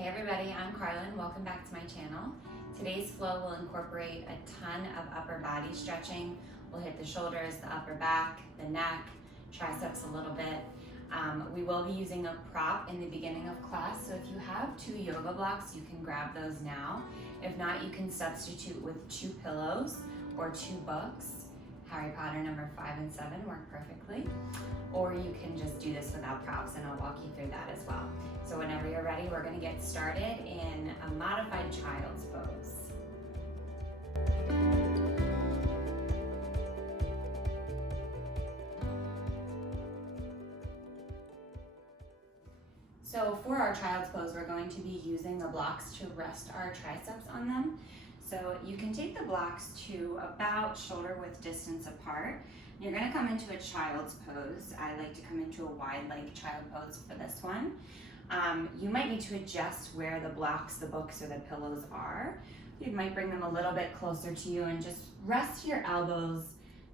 Hey everybody, I'm Carla and welcome back to my channel. Today's flow will incorporate a ton of upper body stretching. We'll hit the shoulders, the upper back, the neck, triceps a little bit. We will be using a prop in the beginning of class, so if you have 2 yoga blocks, you can grab those now. If not, you can substitute with 2 pillows or 2 books. Harry Potter number 5 and 7 work perfectly. Or you can just do this without props, and I'll walk you through that as well. So whenever you're ready, we're going to get started in a modified child's pose. So for our child's pose, we're going to be using the blocks to rest our triceps on them. So you can take the blocks to about shoulder width distance apart. You're going to come into a child's pose. I like to come into a wide leg child pose for this one. You might need to adjust where the blocks, the books, or the pillows are. You might bring them a little bit closer to you and just rest your elbows,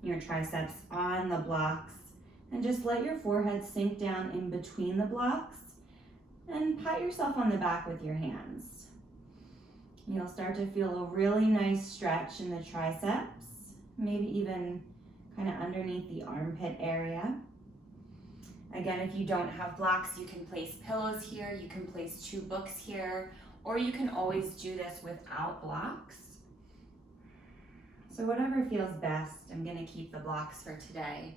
your triceps on the blocks, and just let your forehead sink down in between the blocks and pat yourself on the back with your hands. You'll start to feel a really nice stretch in the triceps, maybe even kind of underneath the armpit area. Again, if you don't have blocks, you can place pillows here, you can place 2 books here, or you can always do this without blocks. So whatever feels best, I'm going to keep the blocks for today.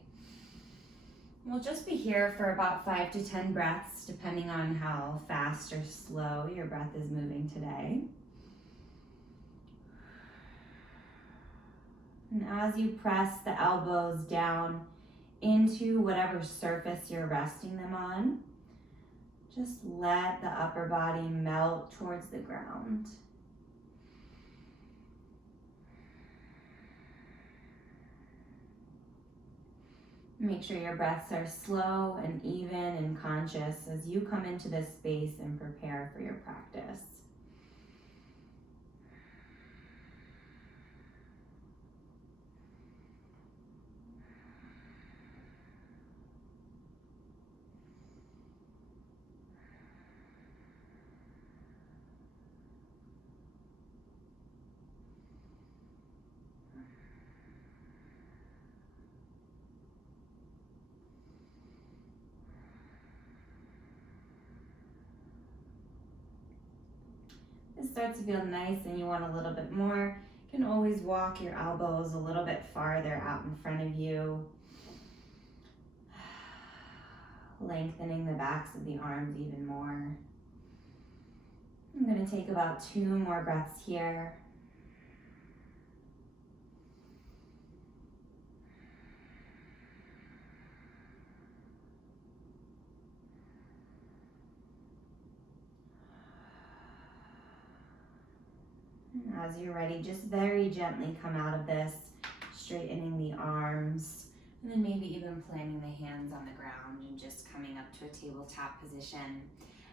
We'll just be here for about 5 to 10 breaths, depending on how fast or slow your breath is moving today. And as you press the elbows down into whatever surface you're resting them on, just let the upper body melt towards the ground. Make sure your breaths are slow and even and conscious as you come into this space and prepare for your practice. It starts to feel nice and you want a little bit more. You can always walk your elbows a little bit farther out in front of you, lengthening the backs of the arms even more. I'm going to take about 2 more breaths here. As you're ready, just very gently come out of this, straightening the arms, and then maybe even planting the hands on the ground and just coming up to a tabletop position.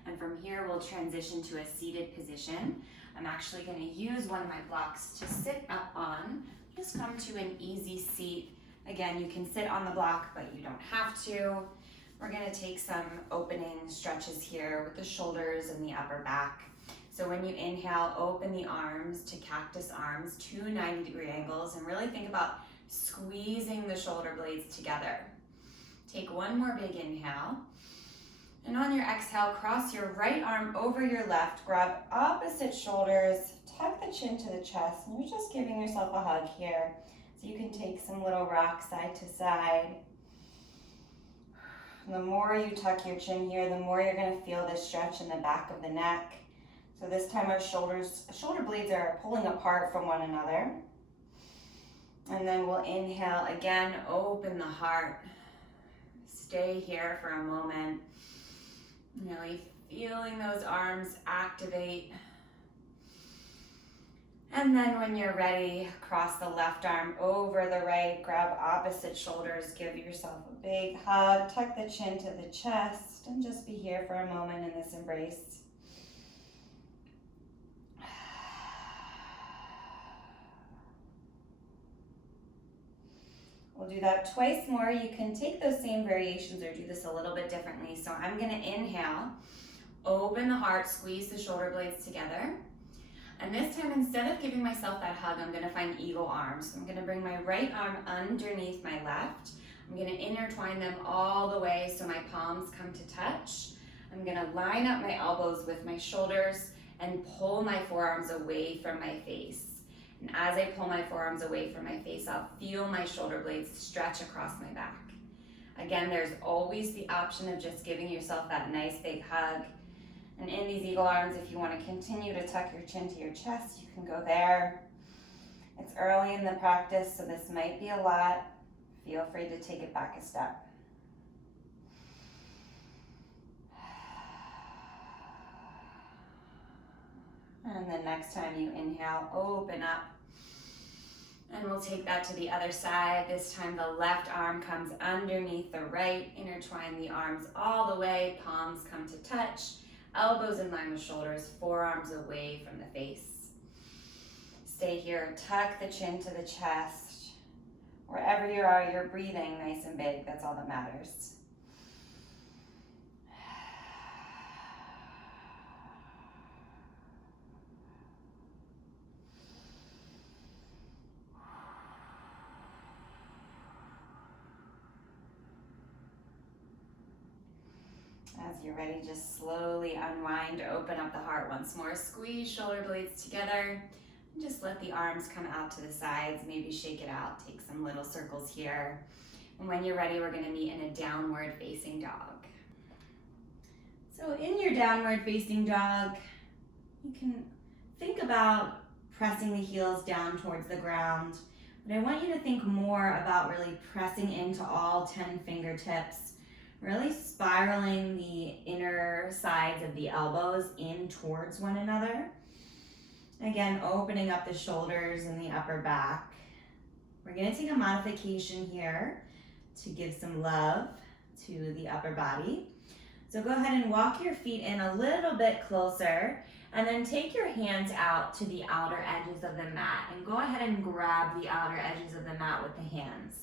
And from here, we'll transition to a seated position. I'm actually going to use one of my blocks to sit up on. Just come to an easy seat. Again, you can sit on the block, but you don't have to. We're going to take some opening stretches here with the shoulders and the upper back. So when you inhale, open the arms to cactus arms, 2 90-degree angles, and really think about squeezing the shoulder blades together. Take 1 more big inhale. And on your exhale, cross your right arm over your left, grab opposite shoulders, tuck the chin to the chest, and you're just giving yourself a hug here. So you can take some little rock side to side. And the more you tuck your chin here, the more you're going to feel this stretch in the back of the neck. So this time our shoulder blades are pulling apart from one another. And then we'll inhale again, open the heart. Stay here for a moment. Really feeling those arms activate. And then when you're ready, cross the left arm over the right, grab opposite shoulders, give yourself a big hug, tuck the chin to the chest, and just be here for a moment in this embrace. We'll do that twice more. You can take those same variations or do this a little bit differently. So I'm going to inhale, Open the heart, squeeze the shoulder blades together. And this time, instead of giving myself that hug, I'm gonna find eagle arms. I'm gonna bring my right arm underneath my left. I'm gonna intertwine them all the way so my palms come to touch. I'm gonna line up my elbows with my shoulders and pull my forearms away from my face. And as I pull my forearms away from my face, I'll feel my shoulder blades stretch across my back. Again, there's always the option of just giving yourself that nice big hug. And in these eagle arms, if you want to continue to tuck your chin to your chest, you can go there. It's early in the practice, so this might be a lot. Feel free to take it back a step. And then next time you inhale, open up. And we'll take that to the other side. This time the left arm comes underneath the right. Intertwine the arms all the way. Palms come to touch. Elbows in line with shoulders. Forearms away from the face. Stay here. Tuck the chin to the chest. Wherever you are, you're breathing nice and big. That's all that matters. As you're ready, just slowly unwind, open up the heart once more. Squeeze shoulder blades together. And just let the arms come out to the sides. Maybe shake it out. Take some little circles here. And when you're ready, we're going to meet in a downward facing dog. So in your downward facing dog, you can think about pressing the heels down towards the ground. But I want you to think more about really pressing into all 10 fingertips. Really spiraling the inner sides of the elbows in towards one another. Again, opening up the shoulders and the upper back. We're going to take a modification here to give some love to the upper body. So go ahead and walk your feet in a little bit closer and then take your hands out to the outer edges of the mat and go ahead and grab the outer edges of the mat with the hands.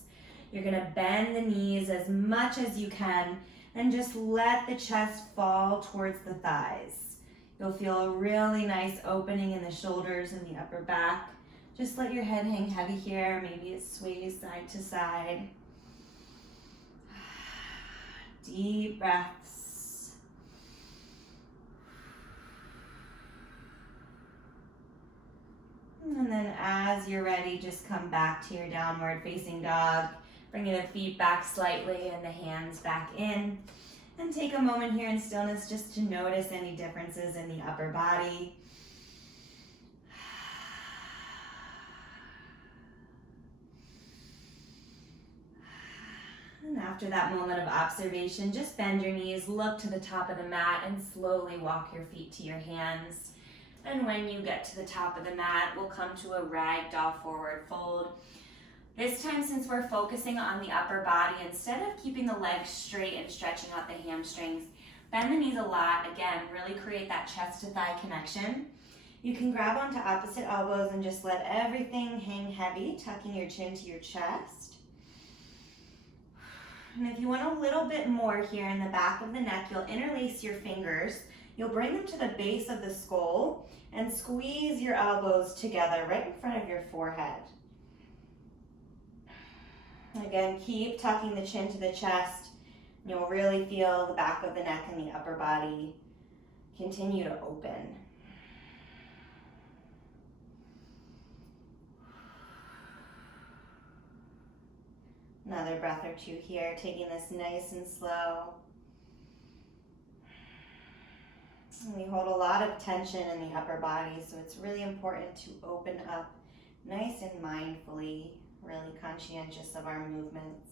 You're gonna bend the knees as much as you can and just let the chest fall towards the thighs. You'll feel a really nice opening in the shoulders and the upper back. Just let your head hang heavy here. Maybe it sways side to side. Deep breaths. And then as you're ready, just come back to your downward facing dog. Bringing the feet back slightly and the hands back in. And take a moment here in stillness just to notice any differences in the upper body. And after that moment of observation, just bend your knees, look to the top of the mat, and slowly walk your feet to your hands. And when you get to the top of the mat, we'll come to a ragdoll forward fold. This time, since we're focusing on the upper body, instead of keeping the legs straight and stretching out the hamstrings, bend the knees a lot. Again, really create that chest to thigh connection. You can grab onto opposite elbows and just let everything hang heavy, tucking your chin to your chest. And if you want a little bit more here in the back of the neck, you'll interlace your fingers. You'll bring them to the base of the skull and squeeze your elbows together right in front of your forehead. Again, keep tucking the chin to the chest. You'll really feel the back of the neck and the upper body continue to open. Another breath or two here, taking this nice and slow. And we hold a lot of tension in the upper body, so it's really important to open up nice and mindfully. Really conscientious of our movements.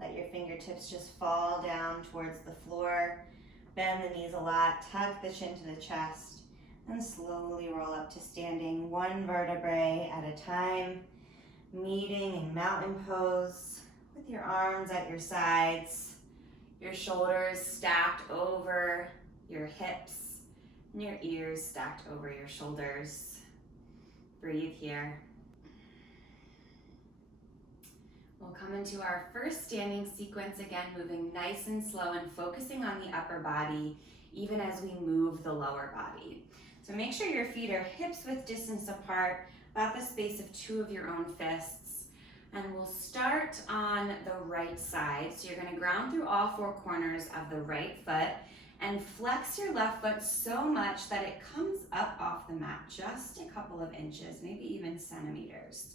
Let your fingertips just fall down towards the floor. Bend the knees a lot, tuck the chin to the chest, and slowly roll up to standing, one vertebrae at a time, meeting in mountain pose with your arms at your sides, your shoulders stacked over your hips, and your ears stacked over your shoulders. Breathe here. We'll come into our first standing sequence again, moving nice and slow and focusing on the upper body, even as we move the lower body. So make sure your feet are hips width distance apart, about the space of 2 of your own fists. And we'll start on the right side. So you're gonna ground through all 4 corners of the right foot and flex your left foot so much that it comes up off the mat just a couple of inches, maybe even centimeters.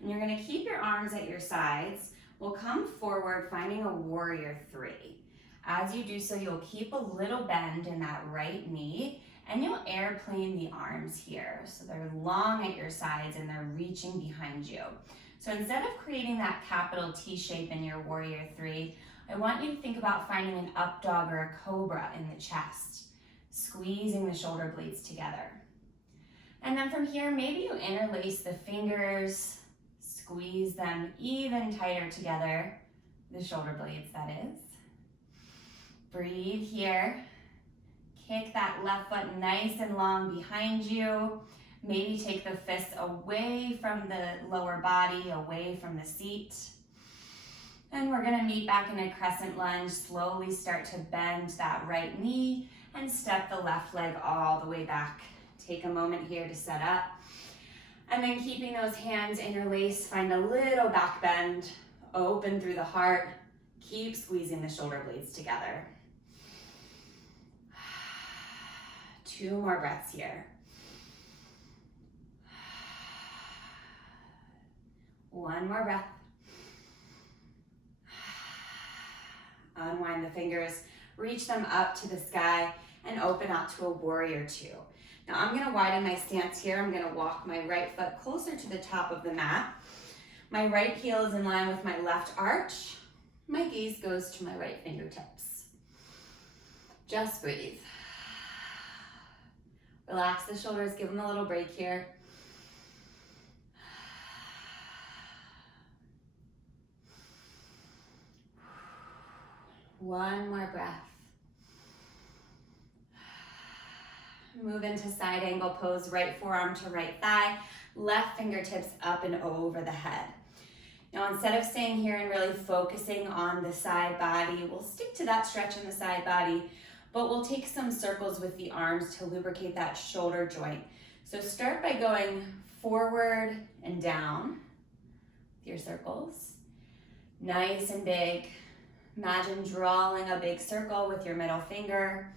And you're gonna keep your arms at your sides. We'll come forward, finding a warrior 3. As you do so, you'll keep a little bend in that right knee, and you'll airplane the arms here. So they're long at your sides and they're reaching behind you. So instead of creating that capital T shape in your warrior 3, I want you to think about finding an up dog or a cobra in the chest, squeezing the shoulder blades together. And then from here, maybe you interlace the fingers, squeeze them even tighter together, the shoulder blades, that is. Breathe here. Kick that left foot nice and long behind you. Maybe take the fists away from the lower body, away from the seat. And we're gonna meet back in a crescent lunge. Slowly start to bend that right knee and step the left leg all the way back. Take a moment here to set up. And then keeping those hands interlaced, find a little back bend, open through the heart. Keep squeezing the shoulder blades together. 2 more breaths here. 1 more breath. Unwind the fingers, reach them up to the sky, and open out to a warrior 2. Now I'm gonna widen my stance here. I'm gonna walk my right foot closer to the top of the mat. My right heel is in line with my left arch. My gaze goes to my right fingertips. Just breathe. Relax the shoulders, give them a little break here. One more breath. Move into side angle pose, right forearm to right thigh, left fingertips up and over the head. Now instead of staying here and really focusing on the side body, we'll stick to that stretch in the side body, but we'll take some circles with the arms to lubricate that shoulder joint. So start by going forward and down with your circles. Nice and big. Imagine drawing a big circle with your middle finger.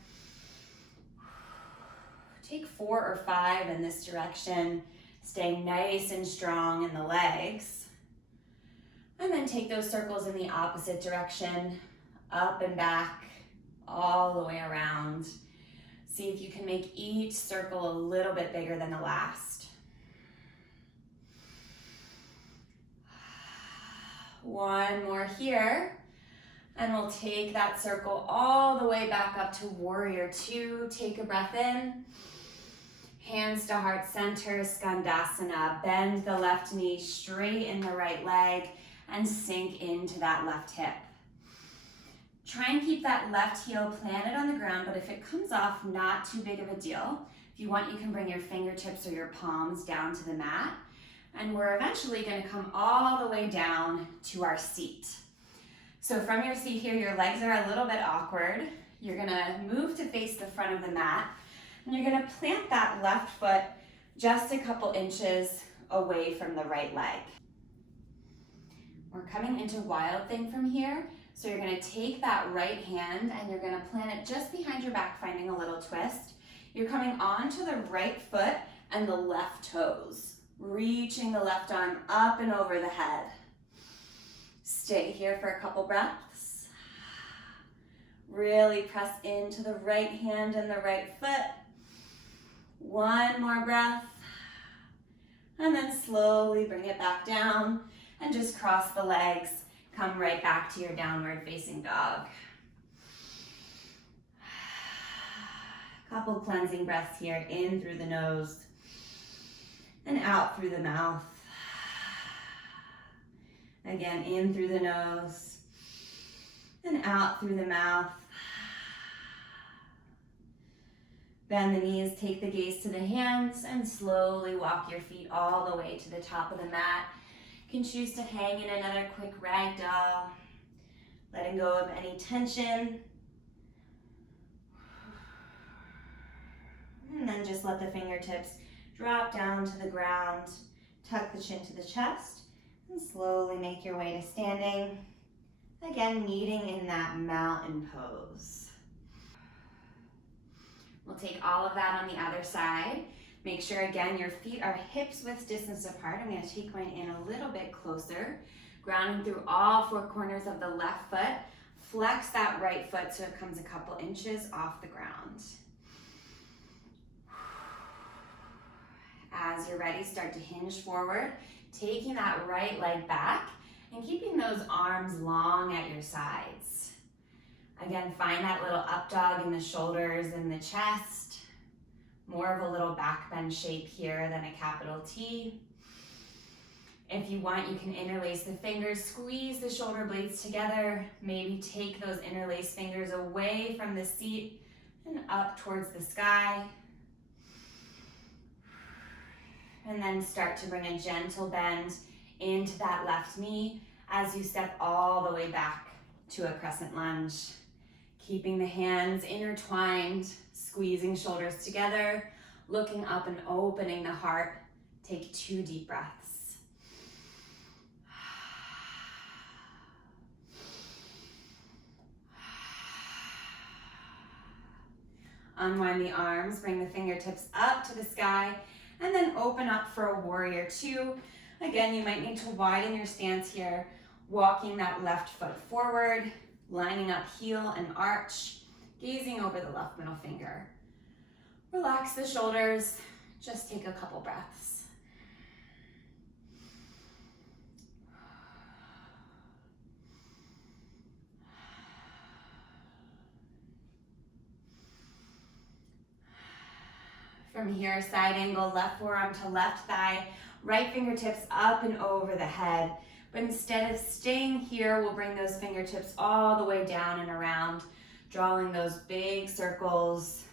Take 4 or 5 in this direction, staying nice and strong in the legs. And then take those circles in the opposite direction, up and back, all the way around. See if you can make each circle a little bit bigger than the last. 1 more here. And we'll take that circle all the way back up to warrior 2. Take a breath in. Hands to heart center, Skandasana. Bend the left knee, straighten the right leg, and sink into that left hip. Try and keep that left heel planted on the ground, but if it comes off, not too big of a deal. If you want, you can bring your fingertips or your palms down to the mat. And we're eventually gonna come all the way down to our seat. So from your seat here, your legs are a little bit awkward. You're gonna move to face the front of the mat, and you're gonna plant that left foot just a couple inches away from the right leg. We're coming into Wild Thing from here. So you're gonna take that right hand and you're gonna plant it just behind your back, finding a little twist. You're coming onto the right foot and the left toes, reaching the left arm up and over the head. Stay here for a couple breaths. Really press into the right hand and the right foot. 1 more breath. And then slowly bring it back down and just cross the legs. Come right back to your downward facing dog. Couple cleansing breaths here, in through the nose and out through the mouth. Again, in through the nose and out through the mouth. Bend the knees, take the gaze to the hands, and slowly walk your feet all the way to the top of the mat. You can choose to hang in another quick ragdoll, letting go of any tension. And then just let the fingertips drop down to the ground, tuck the chin to the chest, and slowly make your way to standing. Again, meeting in that mountain pose. We'll take all of that on the other side. Make sure, again, your feet are hips width distance apart. I'm gonna take mine in a little bit closer, grounding through all four corners of the left foot. Flex that right foot so it comes a couple inches off the ground. As you're ready, start to hinge forward, taking that right leg back and keeping those arms long at your sides. Again, find that little up dog in the shoulders and the chest. More of a little back bend shape here than a capital T. If you want, you can interlace the fingers, squeeze the shoulder blades together, maybe take those interlaced fingers away from the seat and up towards the sky. And then start to bring a gentle bend into that left knee as you step all the way back to a crescent lunge. Keeping the hands intertwined, squeezing shoulders together, looking up and opening the heart. Take 2 deep breaths. Unwind the arms, bring the fingertips up to the sky, and then open up for a warrior 2. Again, you might need to widen your stance here, walking that left foot forward, lining up heel and arch, gazing over the left middle finger. Relax the shoulders, just take a couple breaths. From here, side angle, left forearm to left thigh, right fingertips up and over the head. But instead of staying here, we'll bring those fingertips all the way down and around, drawing those big circles,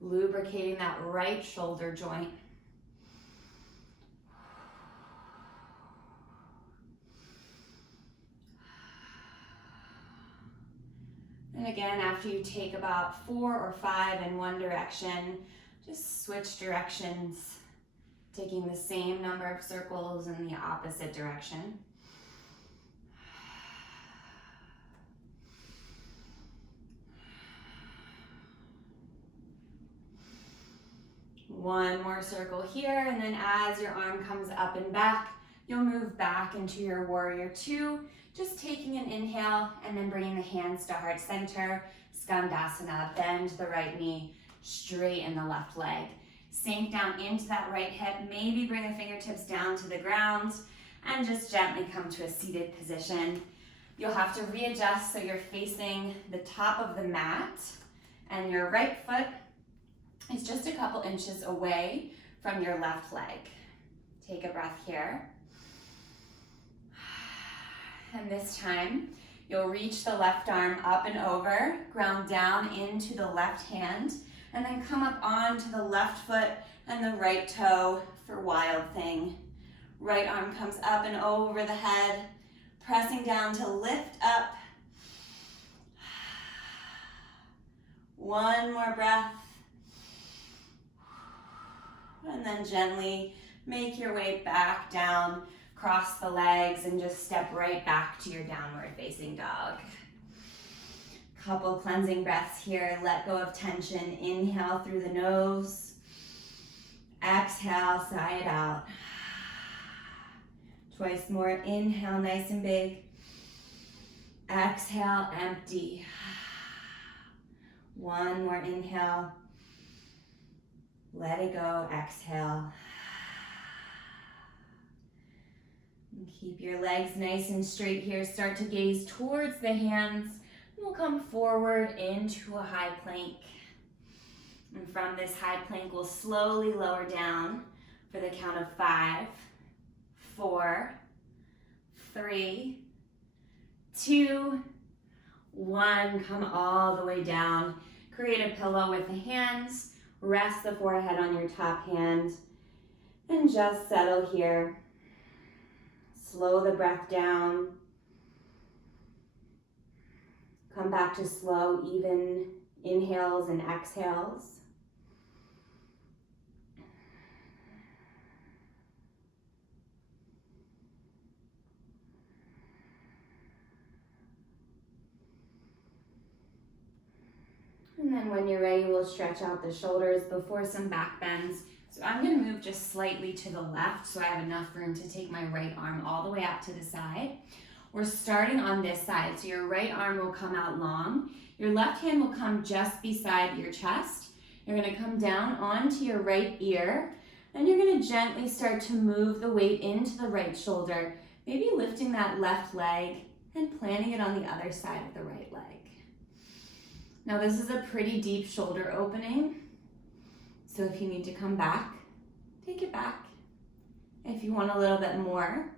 lubricating that right shoulder joint. And again, after you take about 4 or 5 in one direction, just switch directions, taking the same number of circles in the opposite direction. One more circle here, and then as your arm comes up and back, you'll move back into your warrior 2, just taking an inhale and then bringing the hands to heart center, Skandasana, bend the right knee, straighten the left leg. Sink down into that right hip, maybe bring the fingertips down to the ground, and just gently come to a seated position. You'll have to readjust so you're facing the top of the mat, and your right foot is just a couple inches away from your left leg. Take a breath here. And this time, you'll reach the left arm up and over, ground down into the left hand, and then come up onto the left foot and the right toe for Wild Thing. Right arm comes up and over the head, pressing down to lift up. One more breath. And then gently make your way back down, cross the legs, and just step right back to your downward facing dog. Couple cleansing breaths here. Let go of tension. Inhale through the nose. Exhale, sigh it out. Twice more. Inhale, nice and big. Exhale, empty. One more inhale. Let it go. Exhale. And keep your legs nice and straight here. Start to gaze towards the hands. We'll come forward into a high plank. And from this high plank, we'll slowly lower down for the count of 5, 4, 3, 2, 1. Come all the way down. Create a pillow with the hands. Rest the forehead on your top hand. And just settle here. Slow the breath down. Come back to slow, even inhales and exhales. And then when you're ready, we'll stretch out the shoulders before some back bends. So I'm gonna move just slightly to the left so I have enough room to take my right arm all the way out to the side. We're starting on this side, so your right arm will come out long. Your left hand will come just beside your chest. You're gonna come down onto your right ear, and you're gonna gently start to move the weight into the right shoulder, maybe lifting that left leg and planting it on the other side of the right leg. Now this is a pretty deep shoulder opening, so if you need to come back, take it back. If you want a little bit more,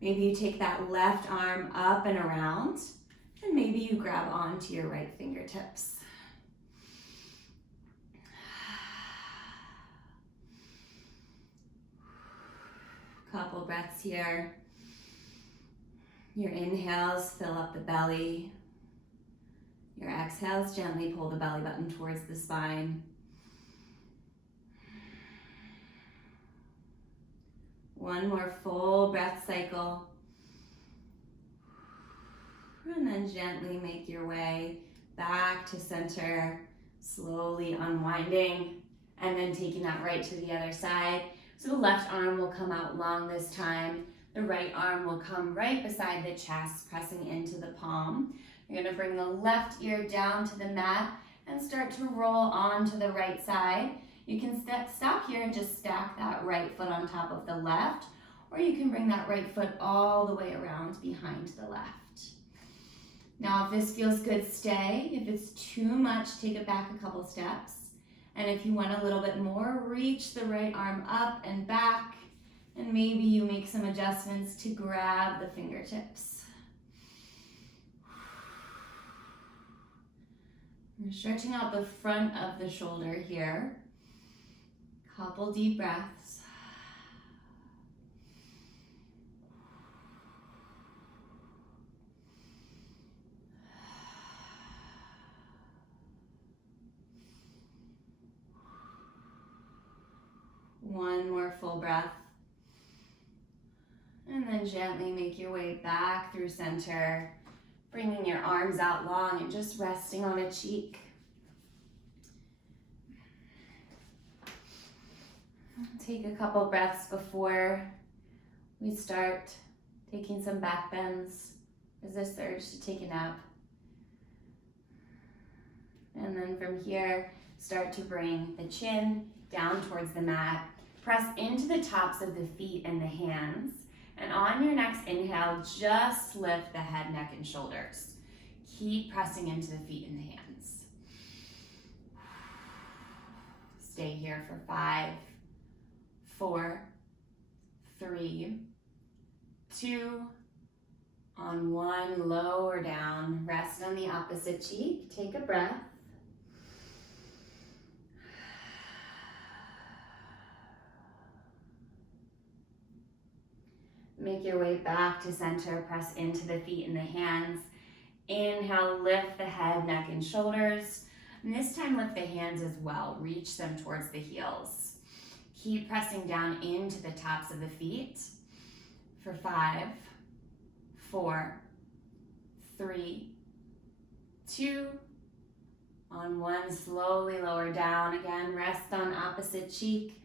maybe you take that left arm up and around, and maybe you grab onto your right fingertips. Couple breaths here. Your inhales fill up the belly. Your exhales gently pull the belly button towards the spine. One more full breath cycle. And then gently make your way back to center, slowly unwinding, and then taking that right to the other side. So the left arm will come out long this time. The right arm will come right beside the chest, pressing into the palm. You're gonna bring the left ear down to the mat and start to roll onto the right side. You can stop here and just stack that right foot on top of the left, or you can bring that right foot all the way around behind the left. Now, if this feels good, stay. If it's too much, take it back a couple steps. And if you want a little bit more, reach the right arm up and back, and maybe you make some adjustments to grab the fingertips. You're stretching out the front of the shoulder here. Couple deep breaths. One more full breath. And then gently make your way back through center, bringing your arms out long and just resting on a cheek. Take a couple breaths before we start taking some back bends. Resist the urge to take a nap. And then from here, start to bring the chin down towards the mat. Press into the tops of the feet and the hands. And on your next inhale, just lift the head, neck, and shoulders. Keep pressing into the feet and the hands. Stay here for 5, 4, 3, 2, on 1, lower down. Rest on the opposite cheek. Take a breath. Make your way back to center, press into the feet and the hands. Inhale, lift the head, neck, and shoulders. And this time lift the hands as well. Reach them towards the heels. Keep pressing down into the tops of the feet for 5, 4, 3, 2, on 1, slowly lower down. Again, rest on opposite cheek.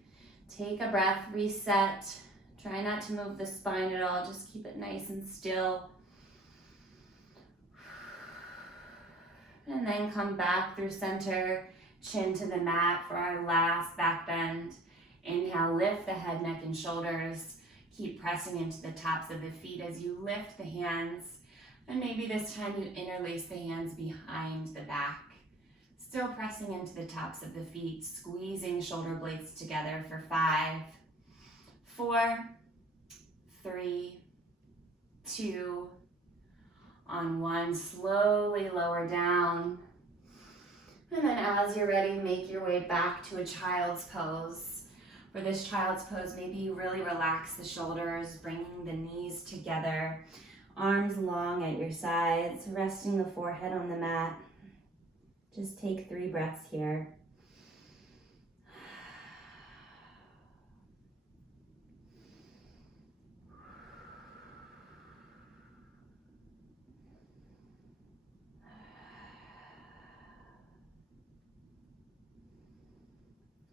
Take a breath, reset. Try not to move the spine at all, just keep it nice and still. And then come back through center, chin to the mat for our last back bend. Inhale, lift the head, neck, and shoulders. Keep pressing into the tops of the feet as you lift the hands. And maybe this time you interlace the hands behind the back. Still pressing into the tops of the feet, squeezing shoulder blades together for 5, 4, 3, 2, on 1, slowly lower down. And then as you're ready, make your way back to a child's pose. For this child's pose, maybe you really relax the shoulders, bringing the knees together, arms long at your sides, resting the forehead on the mat. Just take 3 breaths here.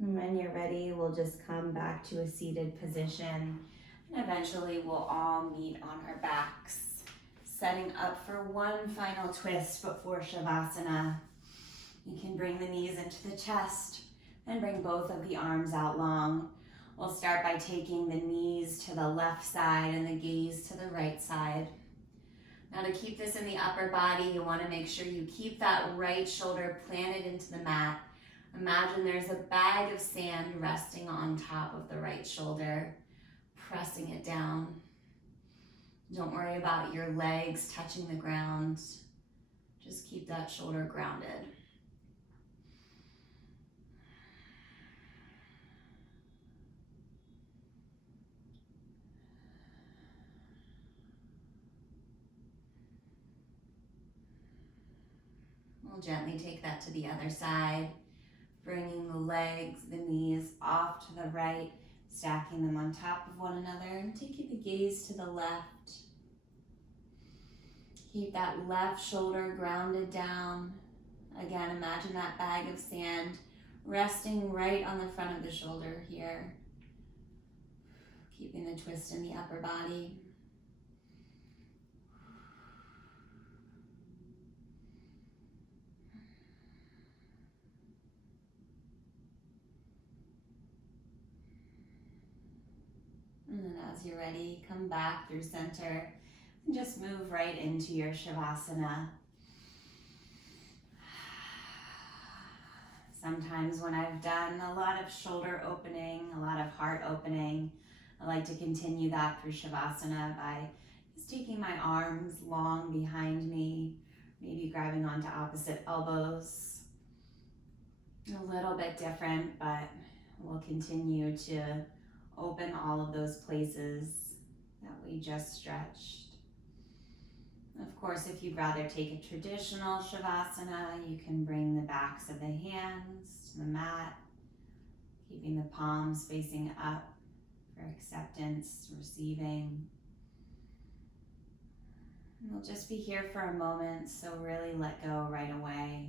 And when you're ready, we'll just come back to a seated position. And eventually we'll all meet on our backs, setting up for one final twist before Shavasana. You can bring the knees into the chest and bring both of the arms out long. We'll start by taking the knees to the left side and the gaze to the right side. Now to keep this in the upper body, you want to make sure you keep that right shoulder planted into the mat. Imagine there's a bag of sand resting on top of the right shoulder, pressing it down. Don't worry about your legs touching the ground. Just keep that shoulder grounded. We'll gently take that to the other side, bringing the legs, the knees off to the right, stacking them on top of one another, and taking the gaze to the left. Keep that left shoulder grounded down. Again, imagine that bag of sand resting right on the front of the shoulder here. Keeping the twist in the upper body. And then as you're ready, come back through center and just move right into your Shavasana. Sometimes when I've done a lot of shoulder opening, a lot of heart opening, I like to continue that through Shavasana by just taking my arms long behind me, maybe grabbing onto opposite elbows. A little bit different, but we'll continue to open all of those places that we just stretched. Of course, if you'd rather take a traditional Shavasana, you can bring the backs of the hands to the mat, keeping the palms facing up for acceptance, receiving. And we'll just be here for a moment, so really let go right away.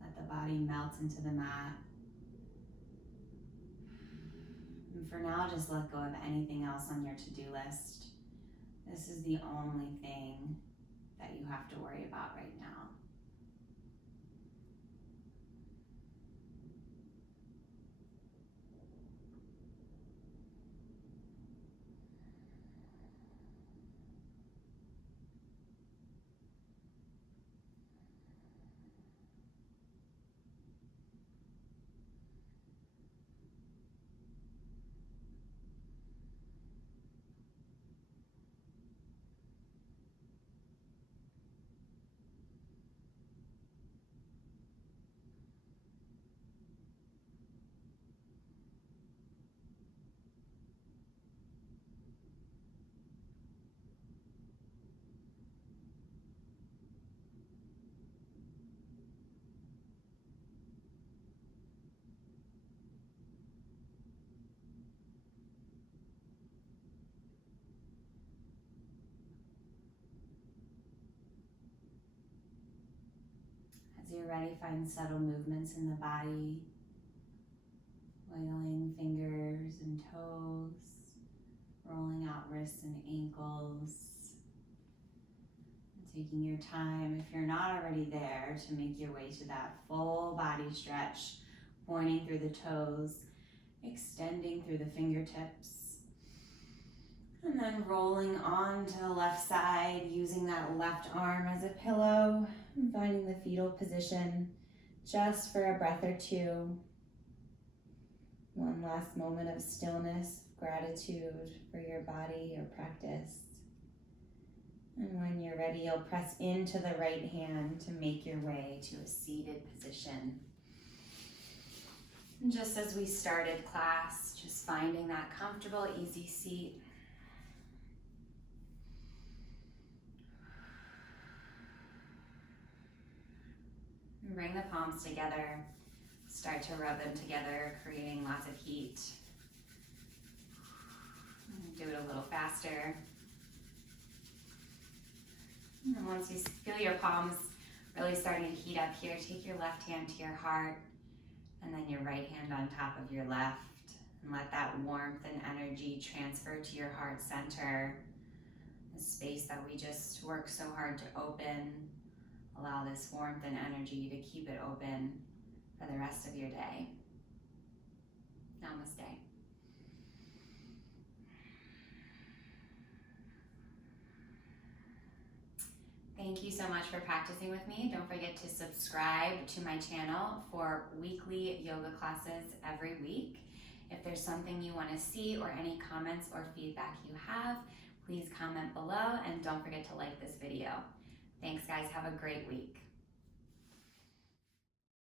Let the body melt into the mat. And for now, just let go of anything else on your to-do list. This is the only thing that you have to worry about right now. As you're ready, find subtle movements in the body, wiggling fingers and toes, rolling out wrists and ankles, and taking your time, if you're not already there, to make your way to that full body stretch, pointing through the toes, extending through the fingertips, and then rolling on to the left side, using that left arm as a pillow, and finding the fetal position just for a breath or two. One last moment of stillness, gratitude for your body, your practice. And when you're ready, you'll press into the right hand to make your way to a seated position. And just as we started class, just finding that comfortable, easy seat. And bring the palms together. Start to rub them together, creating lots of heat. Do it a little faster. And then once you feel your palms really starting to heat up here, take your left hand to your heart and then your right hand on top of your left, and let that warmth and energy transfer to your heart center, the space that we just worked so hard to open. Allow this warmth and energy to keep it open for the rest of your day. Namaste. Thank you so much for practicing with me. Don't forget to subscribe to my channel for weekly yoga classes every week. If there's something you want to see or any comments or feedback you have, please comment below and don't forget to like this video. Thanks guys, have a great week.